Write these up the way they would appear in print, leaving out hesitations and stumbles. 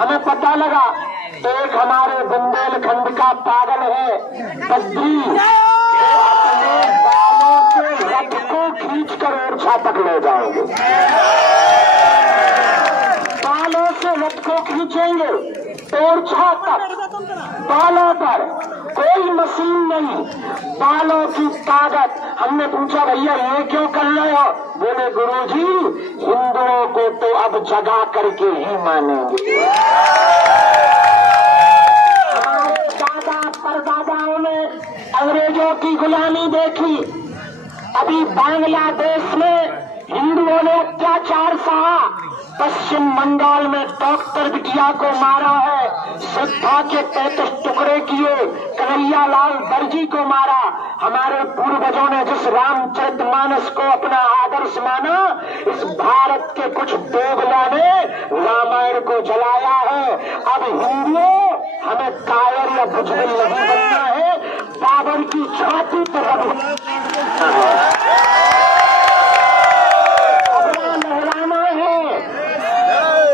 हमें पता लगा एक हमारे बुंदेलखंड का पागल है बद्री, अपने बालों से रथ को खींचकर ओरछा तक ले जाएंगे। बालों से रथ को खींचेंगे ओरछा तक, बालों पर कोई मशीन नहीं, बालों की ताकत। हमने पूछा भैया ये क्यों कर रहे हो? बोले गुरुजी हिंदुओं को तो अब जगा करके ही मानेंगे। हमारे दादा परदादाओं ने अंग्रेजों की गुलामी देखी, अभी बांग्लादेश में हिंदुओं ने अत्याचार सहा, पश्चिम बंगाल में डॉक्टर बिटिया को मारा है, श्रद्धा के 33 टुकड़े किए, कन्हैया लाल दर्जी को मारा। हमारे पूर्वजों ने जिस रामचरितमानस को अपना आदर्श माना, इस भारत के कुछ दोगलों ने रामायण को जलाया है। अब हिंदुओं हमें कायर या बुजदिल नहीं बनना है, बाबर की छाती पर लहराना है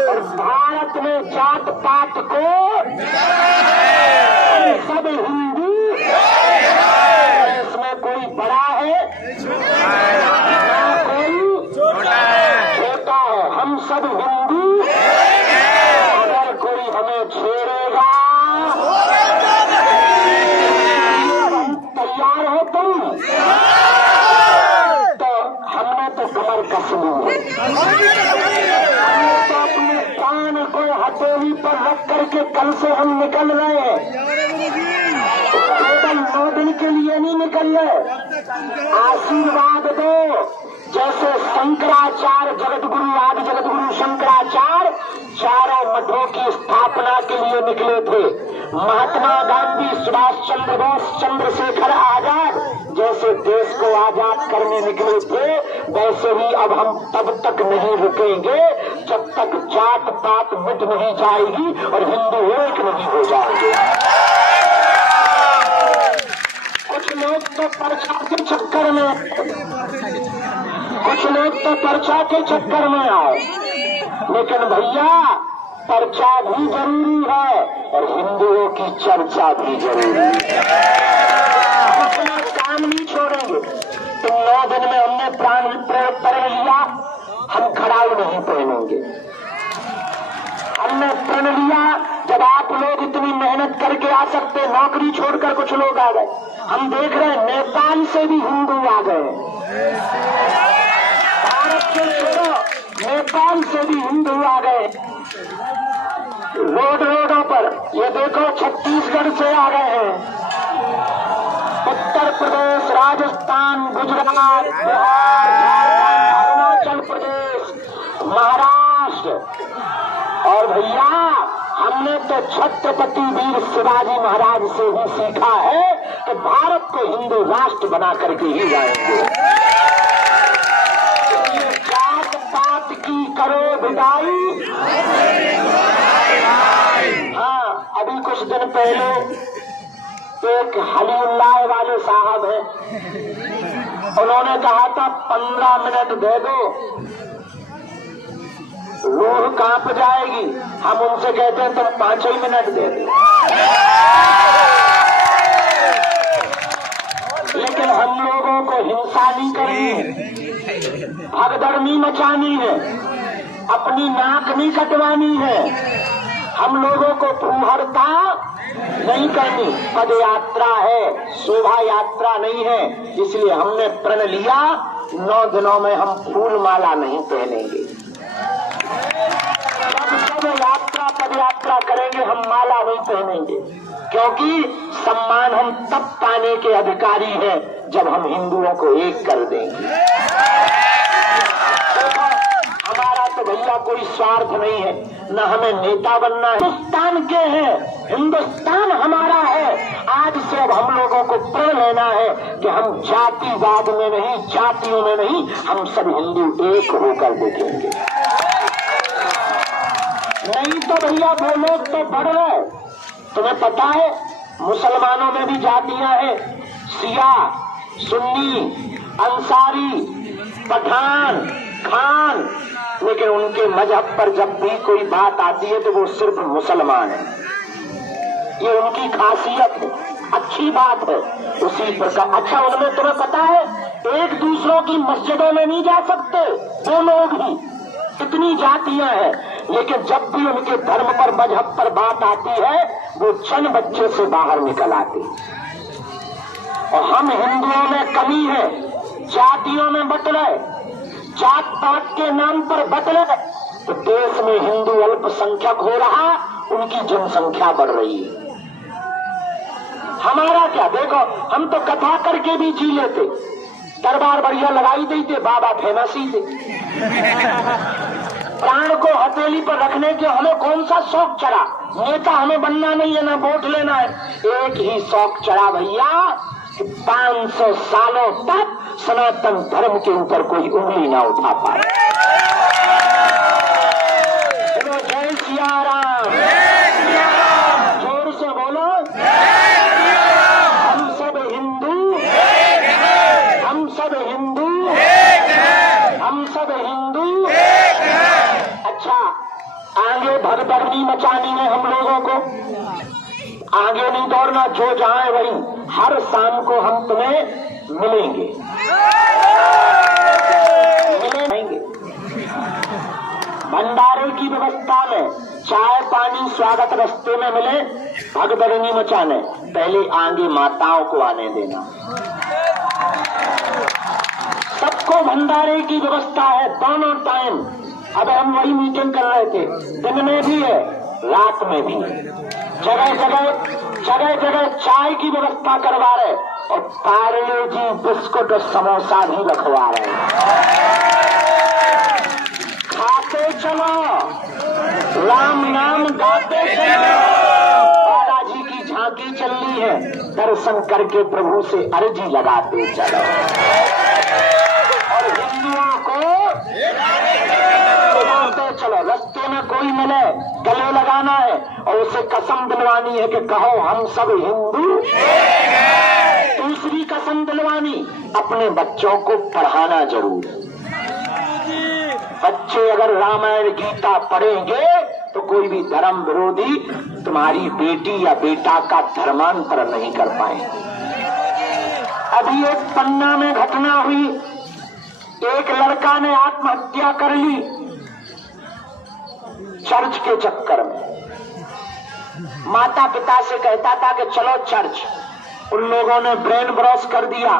और भारत में जात पात को सब हिंदू, इसमें कोई बड़ा है कोई छोटा है, हम सब हिंदू। अगर कोई हमें छेड़ेगा तैयार हो तुम, तो हमने तो कमर कस ली है, हमने तो अपने कान को हथेली पर रख करके कल से हम निकल रहे हैं। केवल 9 दिन के लिए नहीं निकल रहे, आशीर्वाद दो। जैसे शंकराचार्य जगतगुरु आदि जगतगुरु शंकराचार्य चारों मठों की स्थापना के लिए निकले थे, महात्मा गांधी, सुभाष चंद्र बोस, चंद्रशेखर आजाद जैसे देश को आजाद करने निकले थे, वैसे ही अब हम तब तक नहीं रुकेंगे जब तक जात पात मिट नहीं जाएगी और हिंदू एक नहीं हो जाएंगे। कुछ लोग तो पर्चा के चक्कर में, कुछ लोग तो पर्चा के चक्कर में आए, लेकिन भैया पर्चा भी जरूरी है और हिंदुओं की चर्चा भी जरूरी है। हम अपना काम नहीं छोड़ेंगे। तो 9 दिन में हमने प्रण लिया, हम खड़ाऊ नहीं पहनेंगे। हमने प्रण लिया, जब आप लोग इतनी मेहनत करके आ सकते, नौकरी छोड़कर कुछ लोग आ गए। हम देख रहे हैं नेपाल से भी हिंदू आ गए, भारत से छोड़ो नेपाल से भी हिंदू आ गए। रोडों पर ये देखो छत्तीसगढ़ से आ गए हैं, उत्तर प्रदेश, राजस्थान, गुजरात, बिहार, झारखंड, अरुणाचल प्रदेश, महाराष्ट्र। और भैया हमने तो छत्रपति वीर शिवाजी महाराज से ही सीखा है कि भारत को हिंदू राष्ट्र बना करके ही जाएंगे। जात पात की करो विदाई। हाँ, अभी कुछ दिन पहले एक हलीउल्लाह वाले साहब है, उन्होंने कहा था 15 मिनट दे दो, रूह कांप जाएगी। हम उनसे कहते हैं तुम 5 ही मिनट दे दो। लेकिन हम लोगों को हिंसा नहीं करनी है, भगदड़ नहीं मचानी है, अपनी नाक नहीं कटवानी है, हम लोगों को फूहड़ता नहीं करनी। पद यात्रा है, शोभा यात्रा नहीं है। इसलिए हमने प्रण लिया 9 दिनों में हम फूल माला नहीं पहनेंगे। जब यात्रा पद यात्रा करेंगे हम माला नहीं पहनेंगे, क्योंकि सम्मान हम तब पाने के अधिकारी हैं जब हम हिंदुओं को एक कर देंगे। हमारा तो भैया कोई स्वार्थ नहीं है, न हमें नेता बनना है। हिंदुस्तान के हैं, हिंदुस्तान हमारा है। आज से अब हम लोगों को प्रण लेना है कि हम जातिवाद में नहीं, जातियों में नहीं, हम सब हिंदू एक होकर देखेंगे। नहीं तो भैया वो लोग तो बढ़ रहे। तुम्हें पता है मुसलमानों में भी जातियां हैं, शिया, सुन्नी, अंसारी, पठान, खान, लेकिन उनके मजहब पर जब भी कोई बात आती है तो वो सिर्फ मुसलमान है। ये उनकी खासियत है, अच्छी बात है। उसी प्रकार अच्छा उनमें तुम्हें पता है एक दूसरों की मस्जिदों में नहीं जा सकते वो लोग ही, इतनी जातियां हैं, लेकिन जब भी उनके धर्म पर मजहब पर बात आती है वो चंद बच्चे से बाहर निकल आते। और हम हिंदुओं में कमी है, जातियों में बट रहे, जात पात के नाम पर बट रहे, तो देश में हिंदू अल्पसंख्यक हो रहा, उनकी जनसंख्या बढ़ रही है। हमारा क्या, देखो हम तो कथा करके भी जी लेते, दरबार बढ़िया लगाई देते, बाबा फेमस ही थे। प्राण को हथेली पर रखने के हमें कौन सा शौक चढ़ा, नेता हमें बनना नहीं है ना वोट लेना है, एक ही शौक चढ़ा भैया कि 500 सालों तक सनातन धर्म के ऊपर कोई उंगली ना उठा पाए। बोलो जय सिया राम, जोर से बोलो। हम सब हिंदू, हम सब हिंदू, हम सब हिंदू। अच्छा आगे भगदड़ी मचानी है हम लोगों को, आगे नहीं दौड़ना, जो जाए वही। हर शाम को हम तुम्हें मिलेंगे, भंडारे की व्यवस्था में चाय पानी स्वागत रास्ते में मिले, भगदड़ नहीं मचाने, पहले आगे माताओं को आने देना। सबको भंडारे की व्यवस्था है दोनों टाइम। अब हम वही मीटिंग कर रहे थे, दिन में भी है रात में भी, जगह जगह चाय की व्यवस्था करवा रहे और पार्ले जी बिस्कुट और समोसा भी रखवा रहे। खाते चलो, राम नाम गाते चलो। बालाजी की झांकी चल रही है, दर्शन करके प्रभु से अर्जी लगाते चलो। और हिंदुओं को चलो, रास्ते में कोई मिले गले लगाना है और उसे कसम दिलवानी है कि कहो हम सब हिंदू। दूसरी कसम दिलवानी, अपने बच्चों को पढ़ाना जरूर। बच्चे अगर रामायण गीता पढ़ेंगे तो कोई भी धर्म विरोधी तुम्हारी बेटी या बेटा का धर्मांतरण नहीं कर पाए। अभी एक पन्ना में घटना हुई, एक लड़का ने आत्महत्या कर ली चर्च के चक्कर में। माता पिता से कहता था कि चलो चर्च, उन लोगों ने ब्रेन वॉश कर दिया।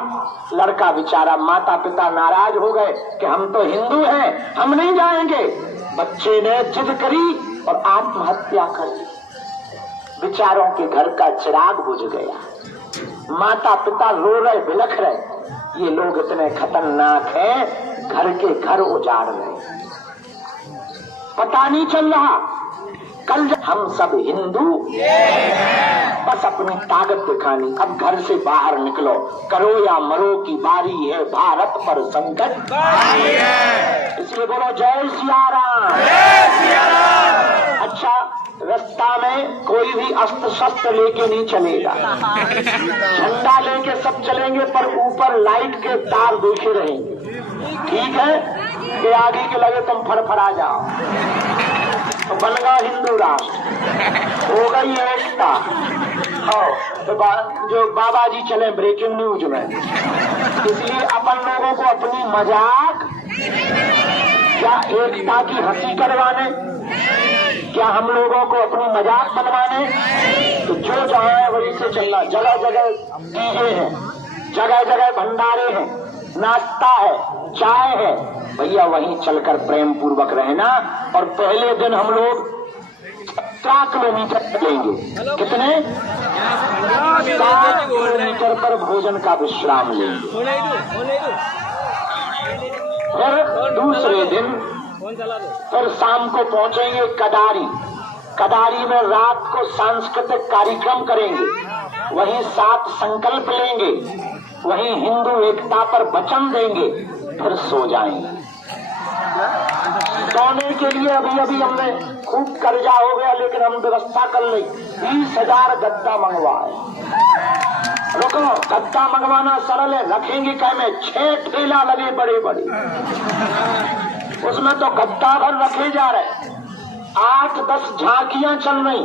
लड़का बेचारा, माता पिता नाराज हो गए कि हम तो हिंदू हैं, हम नहीं जाएंगे। बच्चे ने जिद करी और आत्महत्या कर ली। बेचारों के घर का चिराग बुझ गया। माता पिता रो रहे, बिलख रहे, ये लोग इतने खतरनाक हैं, घर के घर उजाड़ रहे, पता नहीं चल रहा। कल हम सब हिंदू, बस अपनी ताकत दिखानी। अब घर से बाहर निकलो, करो या मरो की बारी है, भारत पर संकट इसलिए बोलो जय सिया राम। अच्छा रास्ता में कोई भी अस्त्र शस्त्र लेके नहीं चलेगा, झंडा लेके सब चलेंगे, पर ऊपर लाइट के तार देखे रहेंगे। ठीक है कि आगे के लगे तुम फड़फड़ा जाओ तो बन गया हिंदू राष्ट्र, हो गई एकता। तो जो बाबा जी चले ब्रेकिंग न्यूज में, इसलिए अपन लोगों को अपनी मजाक क्या एकता की हंसी करवाने, क्या हम लोगों को अपनी मजाक बनवाने। तो जो जहाँ है वहीं से चलना। जगह जगह डीजे हैं, जगह जगह भंडारे हैं, नाश्ता है, चाय है, भैया वहीं चलकर प्रेम पूर्वक रहना। और पहले दिन हम लोग 17 किलोमीटर चलेंगे। कितने? 7 किलोमीटर पर भोजन का विश्राम लेंगे। फिर दूसरे दिन फिर शाम को पहुंचेंगे कदारी। कदारी में रात को सांस्कृतिक कार्यक्रम करेंगे, वहीं 7 संकल्प लेंगे, वहीं हिंदू एकता पर वचन देंगे, फिर सो जाएंगे। सोने के लिए अभी अभी हमने खूब कर्जा हो गया, लेकिन हम व्यवस्था कर ली। 20,000 गद्दा मंगवाए। रुको, गद्दा मंगवाना सरल है, रखेंगे क्या में 6 ठेला लगे बड़े बड़े, उसमें तो गद्दा भर रखे जा रहे, 8-10 झांकियां चल रही,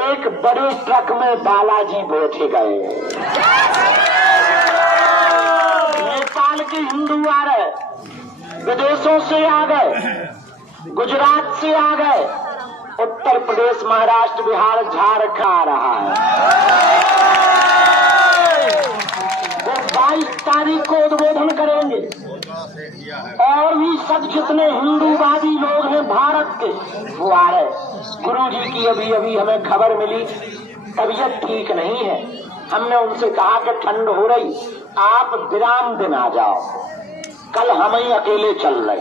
एक बड़े ट्रक में बालाजी बैठे गए। नेपाल के हिंदू आ रहे, विदेशों से आ गए, गुजरात से आ गए, उत्तर प्रदेश, महाराष्ट्र, बिहार, झारखंड आ रहा है। वो 22 तारीख को उद्बोधन करेंगे। और भी सब जितने हिंदूवादी लोग हैं भारत के, वो आ रहे। गुरु जी की अभी हमें खबर मिली, तबीयत ठीक नहीं है। हमने उनसे कहा कि ठंड हो रही, आप विराम दिन आ जाओ, कल हम ही अकेले चल रहे।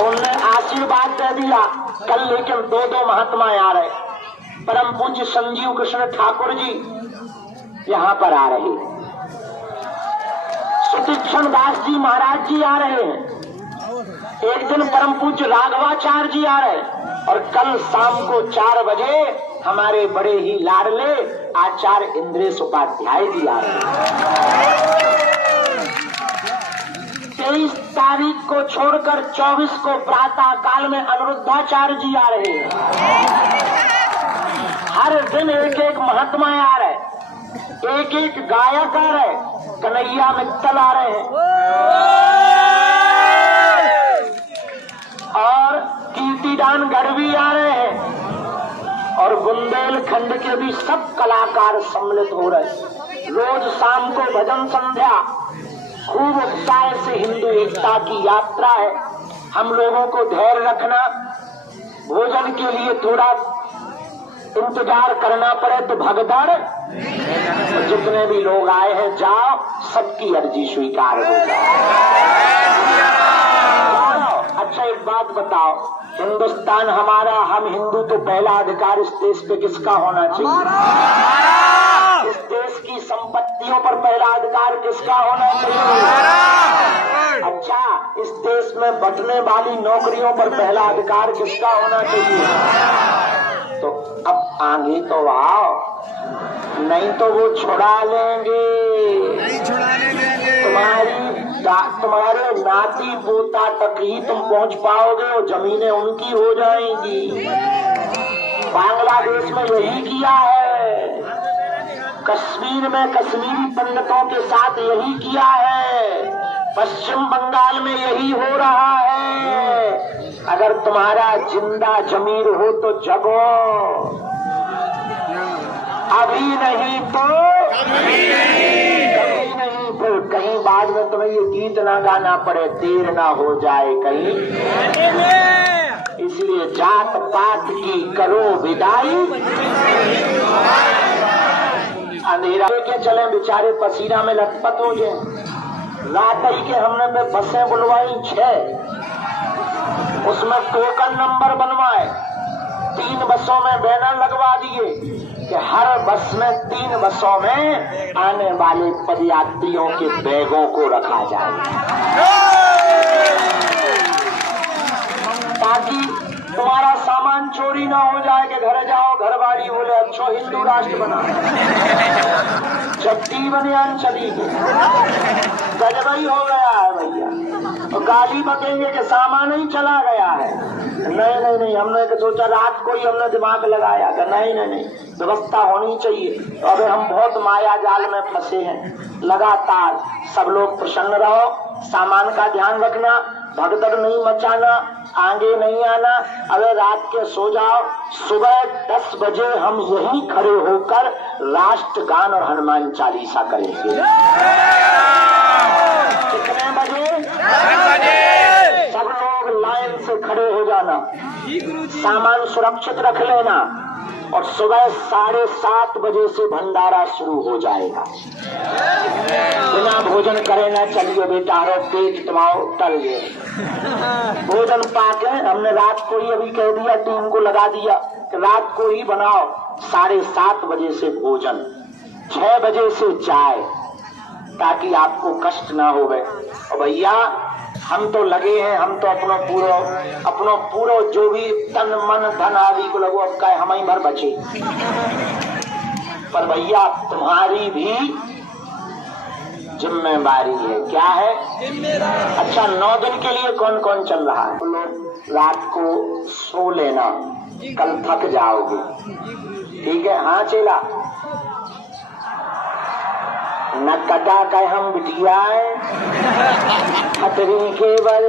उन्होंने आशीर्वाद दे दिया। कल लेकिन 2 महात्मा आ रहे, परम पूज्य संजीव कृष्ण ठाकुर जी यहाँ पर आ रहे, सुतीक्षण दास जी महाराज जी आ रहे हैं, एक दिन परम पूज्य राघवाचार्य जी आ रहे, और कल शाम को 4 बजे हमारे बड़े ही लाडले आचार्य इंद्रेश उपाध्याय जी आ रहे हैं। 23 तारीख को छोड़कर 24 को प्रातः काल में अनिरुद्धाचार्य जी आ रहे हैं। हर दिन एक महात्मा आ रहे, एक गायक आ रहे, कन्हैया मित्तल आ रहे हैं, और कीर्तिदान गढ़वी आ रहे हैं, और बुंदेलखंड के भी सब कलाकार सम्मिलित हो रहे। रोज शाम को भजन संध्या, खूब उत्साह से हिंदू एकता की यात्रा है। हम लोगों को धैर्य रखना, भोजन के लिए थोड़ा इंतजार करना पड़े तो भगदड़, जितने भी लोग आए हैं जाओ, सबकी अर्जी स्वीकार हो जाए। अच्छा एक बात बताओ, हिंदुस्तान हमारा, हम हिंदू, तो पहला अधिकार इस देश पे किसका होना चाहिए? इस देश की संपत्तियों पर पहला अधिकार किसका होना चाहिए? अच्छा, इस देश में बंटने वाली नौकरियों पर पहला अधिकार किसका होना चाहिए? तो अब आगे तो आओ, नहीं तो वो छुड़ा लेंगे, नहीं छुड़ाने देंगे। तुम्हारे नाती पोता तक ही तुम पहुंच पाओगे, वो जमीनें उनकी हो जाएंगी। बांग्लादेश में यही किया है, कश्मीर में कश्मीरी पंडितों के साथ यही किया है, पश्चिम बंगाल में यही हो रहा है। अगर तुम्हारा जिंदा जमीर हो तो जगो, अभी नहीं तो कभी नहीं, फिर कहीं बाद में तुम्हें ये गीत ना गाना पड़े, देर ना हो जाए कहीं। इसलिए जात पात की करो विदाई, अंधेरा के चले, बेचारे पसीना में लथपथ हो जाए। रात ही के हमने बसें बुलवाई 6, उसमें टोकन नंबर बनवाए, 3 बसों में बैनर लगवा दिए कि हर बस में 3 बसों में आने वाले पदयात्रियों के बैगों को रखा जाए, ताकि तुम्हारा सामान चोरी ना हो जाए कि घर जाओ घरवाली बोले अच्छा हिंदू राष्ट्र बना, चट्टी बनियान चली गजबई हो गया है भैया, तो गाली बकेंगे कि सामान ही चला गया है। नहीं, हमने सोचा, रात को ही हमने दिमाग लगाया कि नहीं, व्यवस्था होनी चाहिए। तो अब हम बहुत माया जाल में फंसे हैं। लगातार सब लोग प्रसन्न रहो, सामान का ध्यान रखना, भगदड़ नहीं मचाना, आगे नहीं आना। अगर रात के सो जाओ, सुबह 10 बजे हम यहीं खड़े होकर राष्ट्रगान और हनुमान चालीसा करेंगे। कितने बजे? 10 बजे। सब लोग लाइन से खड़े हो जाना, सामान सुरक्षित रख लेना, और सुबह 7:30 बजे से भंडारा शुरू हो जाएगा। बिना भोजन करे ना चलिए बेटा, पेट तुम्हारा टल गए। भोजन पाके हमने रात को ही अभी कह दिया, टीम को लगा दिया कि रात को ही बनाओ। 7:30 बजे से भोजन, 6 बजे से चाय, ताकि आपको कष्ट ना हो गए। और भैया हम तो लगे हैं, हम तो अपनो पूरा जो भी तन मन धन आदि को लगो, अब का हम ही भर बचे। पर भैया तुम्हारी भी जिम्मेदारी है। क्या है? अच्छा, 9 दिन के लिए कौन कौन चल रहा है? लोग रात को सो लेना, कल थक जाओगे। ठीक है? हाँ चेला, न कटा कह हम बिटिया खतरी केवल।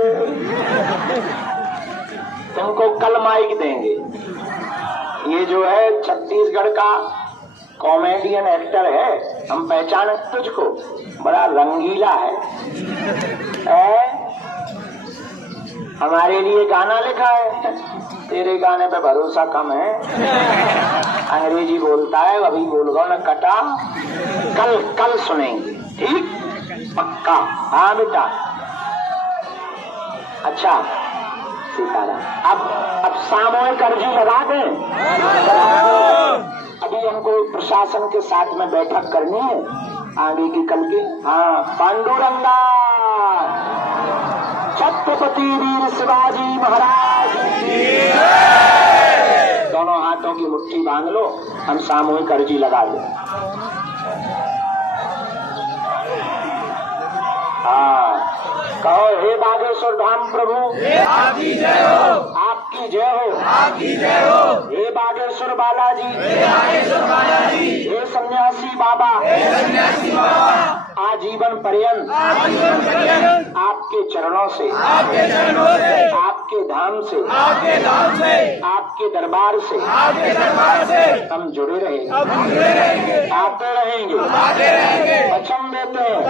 तुमको कल माइक देंगे। ये जो है छत्तीसगढ़ का कॉमेडियन एक्टर है, हम पहचाने तुझको, बड़ा रंगीला है। हमारे लिए गाना लिखा है, तेरे गाने पे भरोसा कम है। अंग्रेजी बोलता है, अभी बोलगा न कटा, कल सुनेंगे। ठीक? पक्का? हाँ बेटा। अच्छा सीताराम। अब सामूहिक अर्जी लगा दें। अभी हमको प्रशासन के साथ में बैठक करनी है आगे की, कल की। हाँ, पांडुरंगा छत्रपति वीर शिवाजी महाराज। दोनों हाथों की मुट्ठी बांध लो, हम सामूहिक अर्जी लगा लो। हाँ, कहो, हे बागेश्वर धाम प्रभु आपकी जय हो, आपकी जय हो, आपकी जय हो। हे बागेश्वर बालाजी, हे सन्यासी बाबा, आजीवन पर्यंत आपके चरणों से, आपके धाम से, आपके दरबार से हम जुड़े रहे, आते रहेंगे, वचन देते हैं।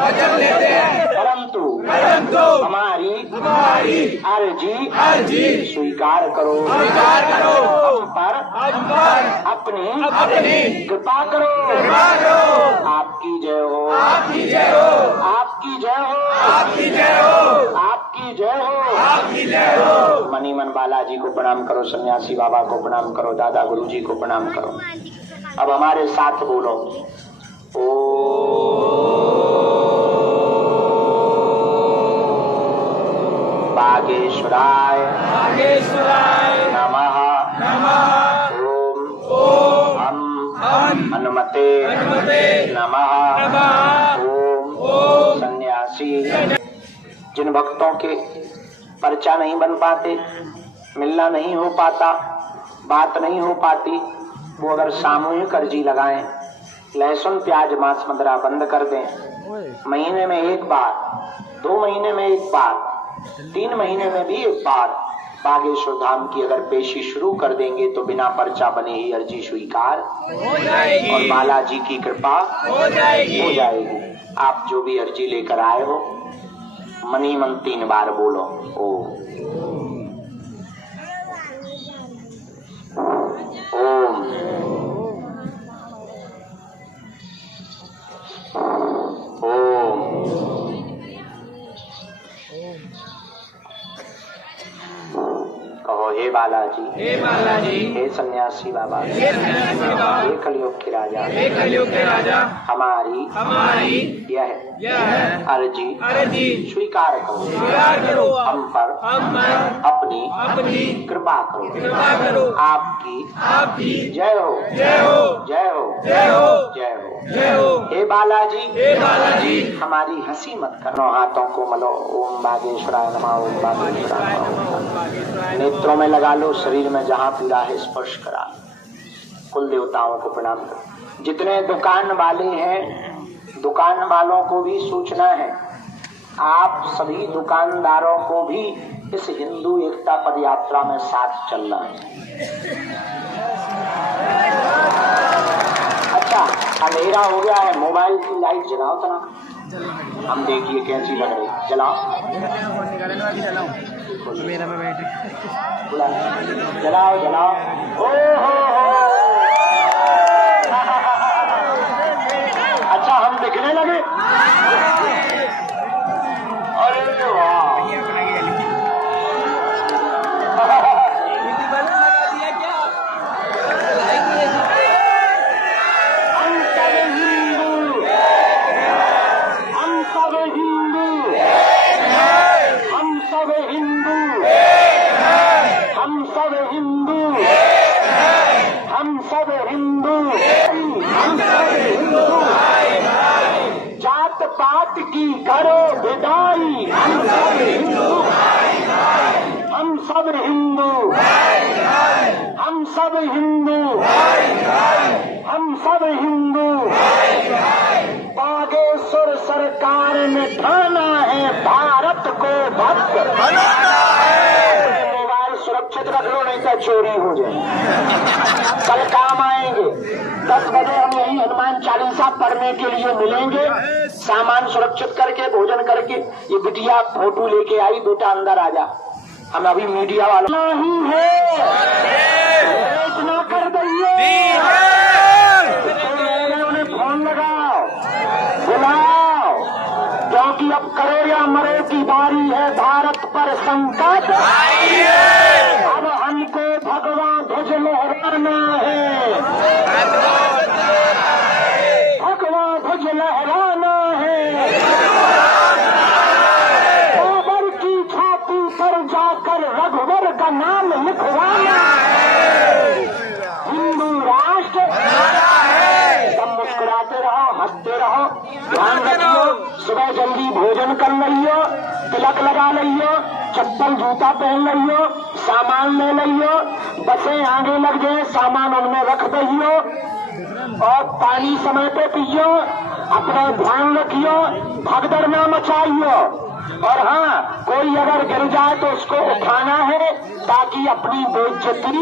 परंतु हमारी अर्जी स्वीकार करो, हम पर अपनी कृपा करो। आपकी जय हो, आपकी जय हो, आपकी जय हो, आपकी जय हो, आपकी जय हो, आपकी जय हो। मनी मन बालाजी को प्रणाम करो, सन्यासी बाबा को प्रणाम करो, दादा गुरु जी को प्रणाम करो। अब हमारे साथ बोलो, बागेश्वराय नमः। ओम हम हनुमते नमः। ओम सन्यासी। जिन भक्तों के पर्चा नहीं बन पाते, मिलना नहीं हो पाता, बात नहीं हो पाती, वो अगर सामूहिक अर्जी लगाएं, लहसुन प्याज मांस मदिरा बंद कर दें, महीने में एक बार, 2 महीने में एक बार, 3 महीने में भी एक बार बागेश्वर धाम की अगर पेशी शुरू कर देंगे तो बिना पर्चा बने ही अर्जी स्वीकार हो जाएगी और बालाजी की कृपा हो जाएगी। आप जो भी अर्जी लेकर आए हो, मनी मन 3 बार बोलो। ओम कहो, हे बालाजी, हे बालाजी, हे सन्यासी बाबा, हे सन्यासी बाबा, हे कलयुग के राजा, हे कलयुग के राजा, हमारी यह अर्जी स्वीकार करो, हम पर अपनी कृपा करो। आपकी जय हो, जय हो, जय हो, जय हो, जय हो, जय हो। हे बालाजी, हमारी हंसी मत करो, हाथों को मलो। ओम बागेश्वराय नमः, ओम बागेश्वराय नमः। नेत्रों में लगा लो, शरीर में जहाँ पीड़ा है स्पर्श करा। कुल देवताओं को प्रणाम करो। जितने दुकान वाले हैं, दुकान वालों को भी सूचना है, आप सभी दुकानदारों को भी इस हिंदू एकता पद यात्रा में साथ चलना है। अच्छा, अंधेरा हो गया है, मोबाइल की लाइट जलाओ तना, हम देखिए कैसी लग रही। जलाओ, जलाओ। अच्छा, हम दिखने लगे। अरे वाह, बात की करो विदाई, हम सब हिंदू, हम सब हिंदू, हम सब हिंदू, हम सब हिंदू। बागेश्वर सरकार ने ठाना है भारत को भक्त बनाना है। मोबाइल सुरक्षित रख लो, नहीं तो चोरी हो जाए, कल काम आएंगे। 10 बजे हम यही हनुमान चालीसा पढ़ने के लिए मिलेंगे। सामान सुरक्षित करके, भोजन करके। ये बिटिया फोटो लेके आई, बेटा अंदर आ जा, हम अभी मीडिया वाला नहीं है, ना कर दइए, उन्हें फोन लगाओ, बुलाओ, क्योंकि अब करो या मरो की बारी है। भारत पर संकट अब हमको भगवान ध्वज लहराना है, भगवान ध्वज लहराना है, बाबर की छाती पर जाकर रघुवर का नाम लिखवाना है। हिंदू राष्ट्र सब मुस्कुराते रहो, हंसते रहो, ध्यान रखियो। सुबह जल्दी भोजन कर लियो, तिलक लगा लियो, चप्पल जूता पहन लियो, सामान ले लियो, बसें आगे लग जाए, सामान उनमें रख दियो और पानी समय पे पियो। अपना ध्यान रखियो, भगदड़ ना मचाइयो। और हाँ, कोई अगर गिर जाए तो उसको उठाना है, ताकि अपनी बेइज्जती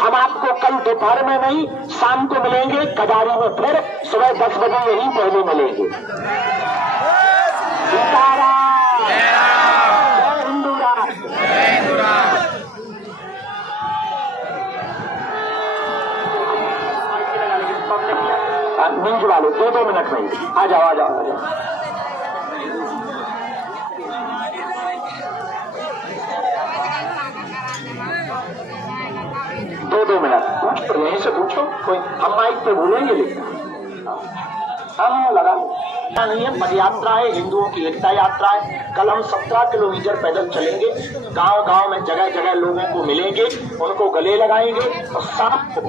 हम आपको कल दोपहर में नहीं, शाम को मिलेंगे कदारी में, फिर सुबह 10 बजे यही पहले मिलेंगे। सीताराम, जय हिंदू राष्ट्र। मिंज वाले 2 मिनट में आ जाओ, आ जाओ, आ जाओ। दो मिनट पूछो, यहीं से पूछो, कोई हम माइक पे बोलेंगे, लेकिन हाँ लगा नहीं है। पद यात्रा है, हिंदुओं की एकता यात्रा है। कल हम 17 किलोमीटर पैदल चलेंगे, गांव गांव में जगह जगह लोगों को मिलेंगे, उनको गले लगाएंगे और शाम को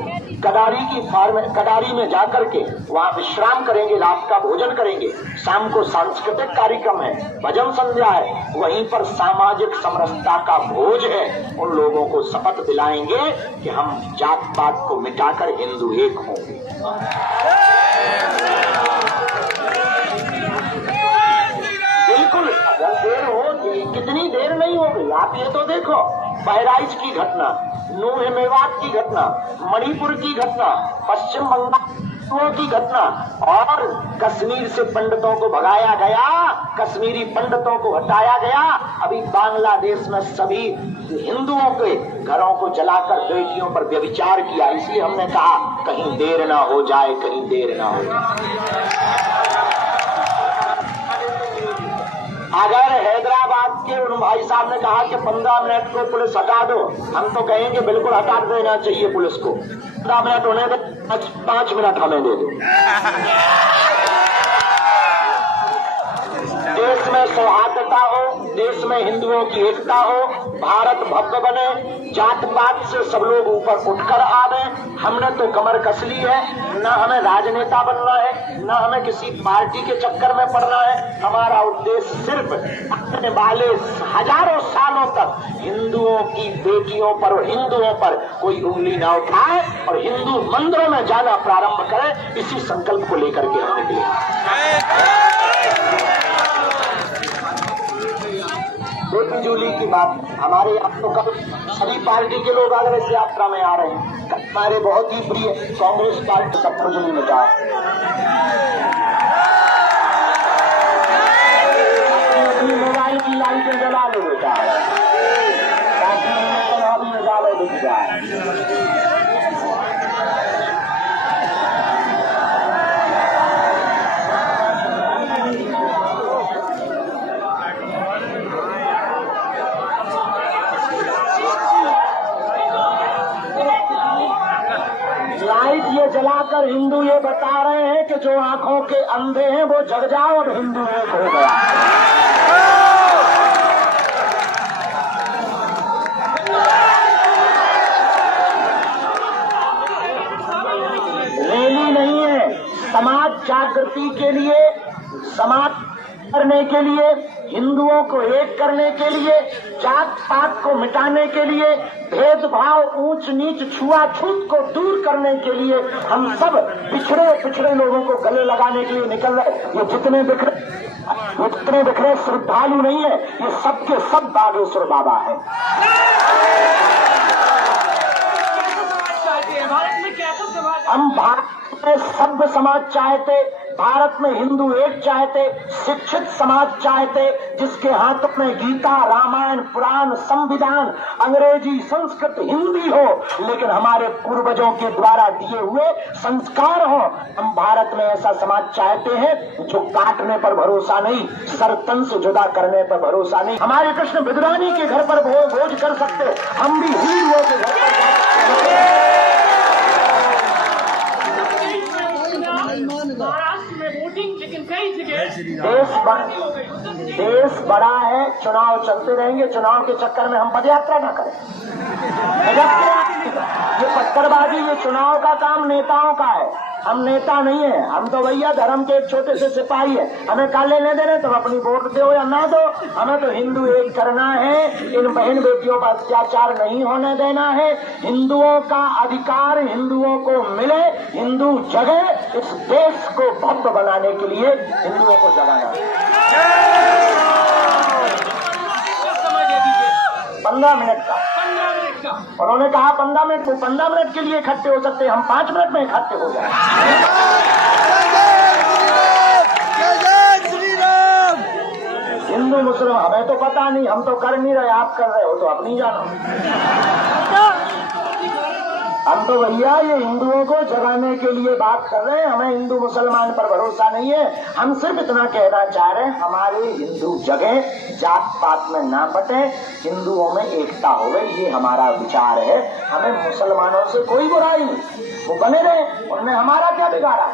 कडारी में जाकर के वहाँ विश्राम करेंगे, रात का भोजन करेंगे। शाम को सांस्कृतिक कार्यक्रम है, भजन संध्या है, वहीं पर सामाजिक समरसता का भोज है। उन लोगों को शपथ दिलाएंगे कि हम जात पात को मिटाकर हिंदू एक होंगे। बिल्कुल, अगर देर होगी, कितनी देर नहीं होगी, आप ये तो देखो, बहराइच की घटना, नूह मेवात की घटना, मणिपुर की घटना, पश्चिम बंगाल की घटना, और कश्मीर से पंडितों को भगाया गया, कश्मीरी पंडितों को हटाया गया। अभी बांग्लादेश में सभी हिंदुओं के घरों को जलाकर बेटियों पर व्यभिचार किया। इसलिए हमने कहा कहीं देर ना हो जाए, कहीं देर ना हो जाए। अगर हैदराबाद के उन भाई साहब ने कहा कि 15 मिनट को पुलिस हटा दो, हम तो कहेंगे बिल्कुल हटा देना चाहिए पुलिस को। 15 मिनट होने दो, 5 मिनट हमें दे दो। देश में सौहार्दता हो, देश में हिंदुओं की एकता हो, भारत भव्य बने, जात पात से सब लोग ऊपर उठकर आवे। हमने तो कमर कस ली है, न हमें राजनेता बनना है, न हमें किसी पार्टी के चक्कर में पड़ना है। हमारा उद्देश्य सिर्फ अपने वाले हजारों सालों तक हिंदुओं की बेटियों पर और हिंदुओं पर कोई उंगली न उठाए और हिंदू मंदिरों में जाना प्रारंभ करें। इसी संकल्प को लेकर के हम निकले। 2 जूली की बात, हमारे आपको कल सभी पार्टी के लोग अगर इस यात्रा में आ रहे हैं, हमारे बहुत ही प्रिय कांग्रेस पार्टी सब खुजली में जा अपनी मोबाइल की लाइटें जला लो बेटा, ताकि उजाले दिख जाए। लाइट ये जलाकर हिंदू ये बता रहे हैं कि जो आंखों के अंधे हैं वो जग जाओ और हिंदू एक हो गया। रैली नहीं है, समाज जागृति के लिए, समाज करने के लिए, हिंदुओं को एक करने के लिए, जात पात को मिटाने के लिए, भेदभाव, ऊंच नीच, छुआछूत को दूर करने के लिए हम सब पिछड़े लोगों को गले लगाने के लिए निकल रहे। ये जितने बिखरे श्रद्धालु नहीं है, ये सबके सब बागेश्वर बाबा है। हम भारत में सभ्य समाज चाहते, भारत में हिंदू एक चाहते, शिक्षित समाज चाहते, जिसके हाथों में गीता, रामायण, पुराण, संविधान, अंग्रेजी, संस्कृत, हिंदी हो, लेकिन हमारे पूर्वजों के द्वारा दिए हुए संस्कार हो। हम भारत में ऐसा समाज चाहते हैं जो काटने पर भरोसा नहीं, सर तन से जुदा करने पर भरोसा नहीं। हमारे कृष्ण विद्रानी के घर पर भोज कर सकते, हम भी हिंदुओं के घर पर देश बड़ा है, चुनाव चलते रहेंगे, चुनाव के चक्कर में हम पदयात्रा न करें। ये पत्थरबाजी, ये चुनाव का काम नेताओं का है, हम नेता नहीं है। हम तो भैया धर्म के एक छोटे से सिपाही है। हमें क्या लेने देने, तुम अपनी वोट दो या ना दो, हमें तो हिंदू एक करना है। इन बहन बेटियों पर अत्याचार नहीं होने देना है। हिंदुओं का अधिकार हिंदुओं को मिले, हिंदू जगह, इस देश को भव्य बनाने के लिए हिंदुओं को जगाना है। 15 मिनट का उन्होंने कहा 15 मिनट, वो 15 मिनट के लिए इकट्ठे हो सकते, हम 5 मिनट में इकट्ठे हो जाए। हिंदू मुस्लिम हमें तो पता नहीं, हम तो कर नहीं रहे, आप कर रहे हो तो अपनी जानो। हम तो भैया ये हिंदुओं को जगाने के लिए बात कर रहे हैं, हमें हिंदू मुसलमान पर भरोसा नहीं है। हम सिर्फ इतना कहना चाह रहे हैं, हमारे हिंदू जगह जात पात में ना बटे, हिंदुओं में एकता हो गई, ये हमारा विचार है। हमें मुसलमानों से कोई बुराई नहीं, वो बने रहे, उनमें हमारा क्या बिगाड़ा।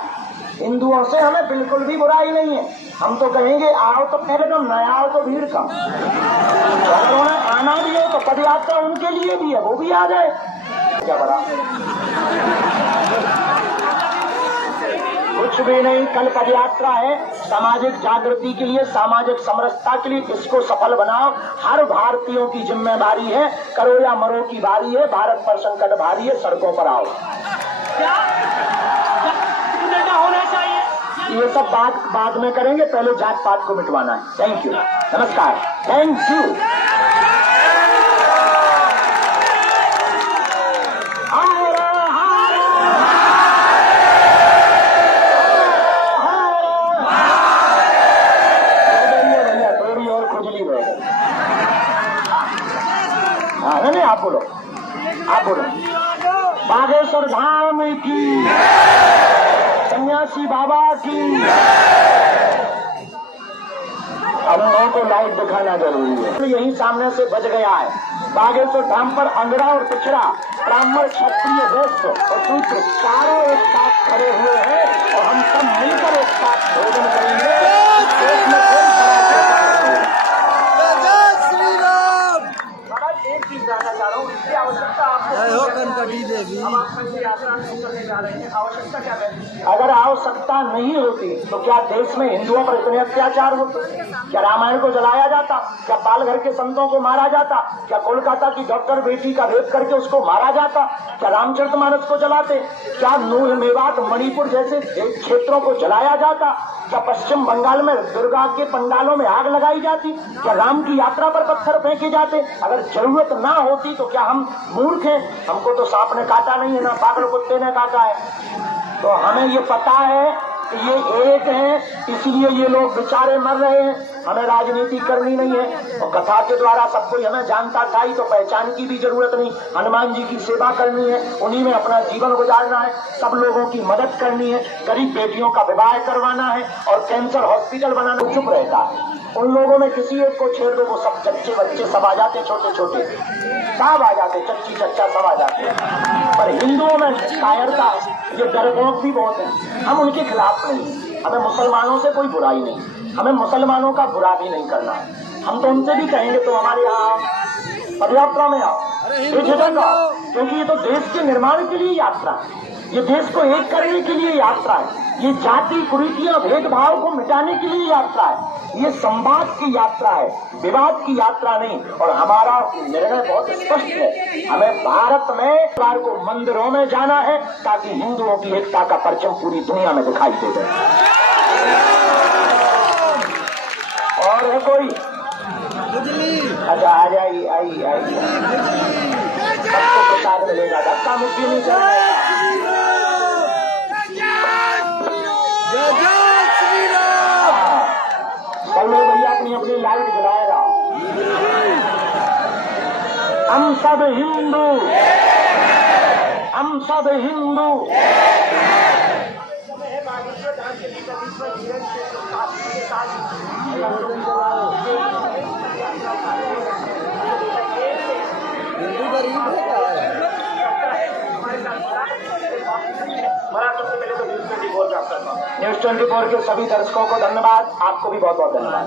हिंदुओं से हमें बिल्कुल भी बुराई नहीं है। हम तो कहेंगे आओ तो पहले कम, न आओ तो भीड़ कम। अगर उन्हें आना भी हो तो पदयात्रा उनके लिए भी है, वो भी आ जाए, क्या बड़ा। कुछ भी नहीं, कल पदयात्रा है, सामाजिक जागृति के लिए, सामाजिक समरसता के लिए, इसको सफल बनाओ। हर भारतीयों की जिम्मेदारी है, करो या मरो की बारी है, भारत पर संकट भारी है, सड़कों पर आओ। होना चाहिए, ये सब बात बाद में करेंगे, पहले जात पात को मिटवाना है। थैंक यू, नमस्कार, थैंक यू। नहीं, आप बोलो, आप बोलो। बागेश्वर धाम की, सन्यासी बाबा की। अब लोगों को लाइट दिखाना जरूरी है। यही सामने से बच गया है। बागेश्वर धाम पर अंगड़ा और पिछड़ा, ब्राह्मण, क्षत्रिय, वैश्य और शूद्र चारों एक साथ खड़े हुए हैं और हम सब मिलकर एक साथ भोजन करेंगे। देश में कोई एक चीज जानना चाह रहा हूँ, इसकी आवश्यकता आपको आवश्यकता क्या है? अगर आवश्यकता नहीं होती तो क्या देश में हिंदुओं पर इतने अत्याचार होते? क्या रामायण को जलाया जाता? क्या पालघर के संतों को मारा जाता? क्या कोलकाता की डॉक्टर बेटी का रेप करके उसको मारा जाता? क्या रामचरितमानस को जलाते? क्या मेवात, मणिपुर जैसे क्षेत्रों को जलाया जाता? क्या पश्चिम बंगाल में दुर्गा के पंडालों में आग लगाई जाती? क्या राम की यात्रा पर पत्थर फेंके जाते? अगर जरूरत ना होती तो क्या हम मूर्ख हैं? हमको तो सांप ने काटा नहीं है, ना पागल कुत्ते ने काटा है। तो हमें ये पता है कि ये एक है, इसलिए ये लोग बेचारे मर रहे हैं। हमें राजनीति करनी नहीं है और कथा के द्वारा सब कोई हमें जानता था ही, तो पहचान की भी जरूरत नहीं। हनुमान जी की सेवा करनी है, उन्हीं में अपना जीवन गुजारना है, सब लोगों की मदद करनी है, गरीब बेटियों का विवाह करवाना है और कैंसर हॉस्पिटल बनाना। चुप रहता है, उन लोगों में किसी एक को छेड़ दो, वो सब बच्चे बच्चे सब आ जाते, छोटे छोटे सब आ जाते, चच्ची चच्चा सब आ जाते। पर हिंदुओं में कायरता, ये डरपोक भी बहुत है। हम उनके खिलाफ नहीं, हमें मुसलमानों से कोई बुराई नहीं, हमें मुसलमानों का बुरा भी नहीं करना है। हम तो उनसे भी कहेंगे तो हमारे यहाँ पदयात्रा में आओ, बेझिझक आओ, क्योंकि ये तो देश के निर्माण के लिए यात्रा है, ये देश को एक करने के लिए यात्रा है, ये जाति कुरीतियां भेदभाव को मिटाने के लिए यात्रा है, ये संवाद की यात्रा है, विवाद की यात्रा नहीं। और हमारा निर्णय बहुत स्पष्ट है, हमें भारत में सरकार को मंदिरों में जाना है ताकि हिंदुओं की एकता का परचम पूरी दुनिया में दिखाई दे दे। और है कोई? अच्छा आ जाइए, आई आई, सबको प्रसाद मिलेगा, धक्का मुक्की नहीं चलेगा। सब लोग भैया अपनी अपनी लाइट जलाएगा। हम सब हिंदू, हम सब हिंदू। न्यूज 24 के सभी दर्शकों को धन्यवाद, आपको भी बहुत बहुत धन्यवाद।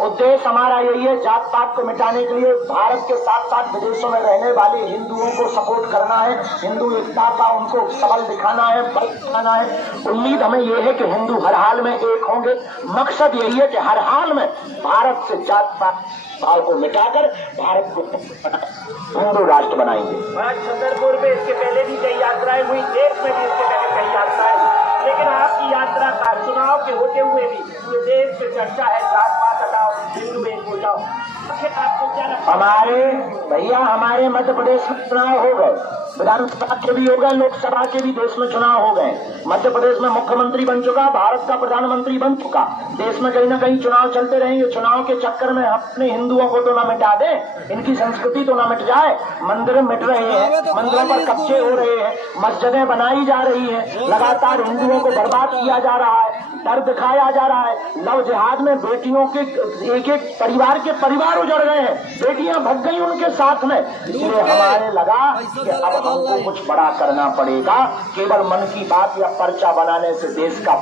उद्देश्य हमारा यही है, जात पात को मिटाने के लिए भारत के साथ साथ विदेशों में रहने वाले हिंदुओं को सपोर्ट करना है, हिंदू एकता का उनको सबल दिखाना है, बल दिखाना है। उम्मीद हमें यह है कि हिंदू हर हाल में एक होंगे। मकसद यही है कि हर हाल में भारत से जात पात भाव को मिटाकर भारत को हिंदू राष्ट्र बनाएंगे। छतरपुर में इसके पहले भी कई यात्राएं हुई, देश में भी इसके पहले कई यात्राएं हुई, लेकिन आपकी यात्रा का चुनाव के होते हुए भी पूरे देश में चर्चा है, जात पात हटाओ, हिंदू एक हो जाओ। आपको क्या लगता है? हमारे भैया, हमारे मध्य प्रदेश में चुनाव हो गए, विधानसभा के भी हो गए, लोकसभा के भी देश में चुनाव हो गए। मध्य प्रदेश में मुख्यमंत्री बन चुका, भारत का प्रधानमंत्री बन चुका। देश में कहीं ना कहीं चुनाव चलते रहेंगे। चुनाव के चक्कर में अपने हिंदुओं को तो ना मिटा दें, इनकी संस्कृति तो ना मिट जाए। मंदिर मिट रहे हैं, मंदिरों पर कब्जे हो रहे हैं, मस्जिदें बनाई जा रही हैं, लगातार हिंदुओं को बर्बाद किया जा रहा है, डर दिखाया जा रहा है। लव जिहाद में बेटियों के एक एक परिवार के परिवार उजड़ गए हैं, बेटियां भग गई उनके साथ में। इसलिए हमारे लगा कि अब हमको कुछ बड़ा करना पड़ेगा। केवल मन की बात या पर्चा बनाने से देश का